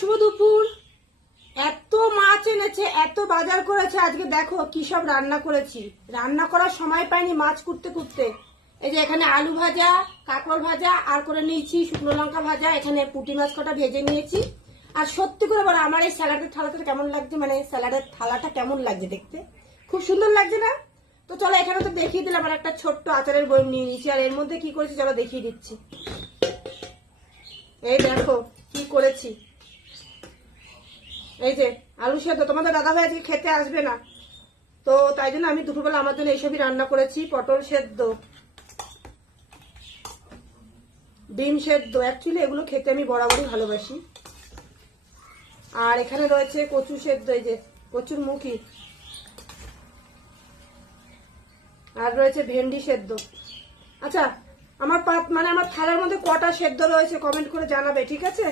শুভ দুপুর। এত মাছ এনেছে, এত বাজার করেছে, আজকে দেখো কি সব রান্না করেছি। রান্না করার সময় পাইনি মাছ কুটতে কুটতে। এই যে এখানে আলু ভাজা, কাঁকড় ভাজা, আর করে নিয়েছি শুকনো লঙ্কা ভাজা, এখানে পুঁটি মাছ কটা ভেজে নিয়েছি। আর সত্যি করে বলো, আমার এই স্যালাডের থালাটা কেমন লাগছে, মানে স্যালাডের থালাটা কেমন লাগছে দেখতে? খুব সুন্দর লাগছে না? তো চলো, এখানে তো দেখিয়ে দিলাম, আর একটা ছোট্ট আচারের বই নিয়ে নিয়েছি। আর এর মধ্যে কি করেছি চলো দেখিয়ে দিচ্ছি। এই দেখো কি করেছি। এই যে আলু সেদ্ধ, তোমাদের দাদা ভাই আজকে খেতে আসবে না, তো তাই জন্য আমি দুপুরবেলা আমার জন্য এইসবই রান্না করেছি। পটল সেদ্ধ, ডিম সেদ্ধ, অ্যাকচুয়ালি এগুলো খেতে আমি বরাবরই ভালোবাসি। আর এখানে রয়েছে কচু সেদ্ধ, এই যে কচুর মুখি, আর রয়েছে ভেন্ডি সেদ্ধ। আচ্ছা, আমার থালার মধ্যে কটা সেদ্ধ রয়েছে কমেন্ট করে জানাবে, ঠিক আছে?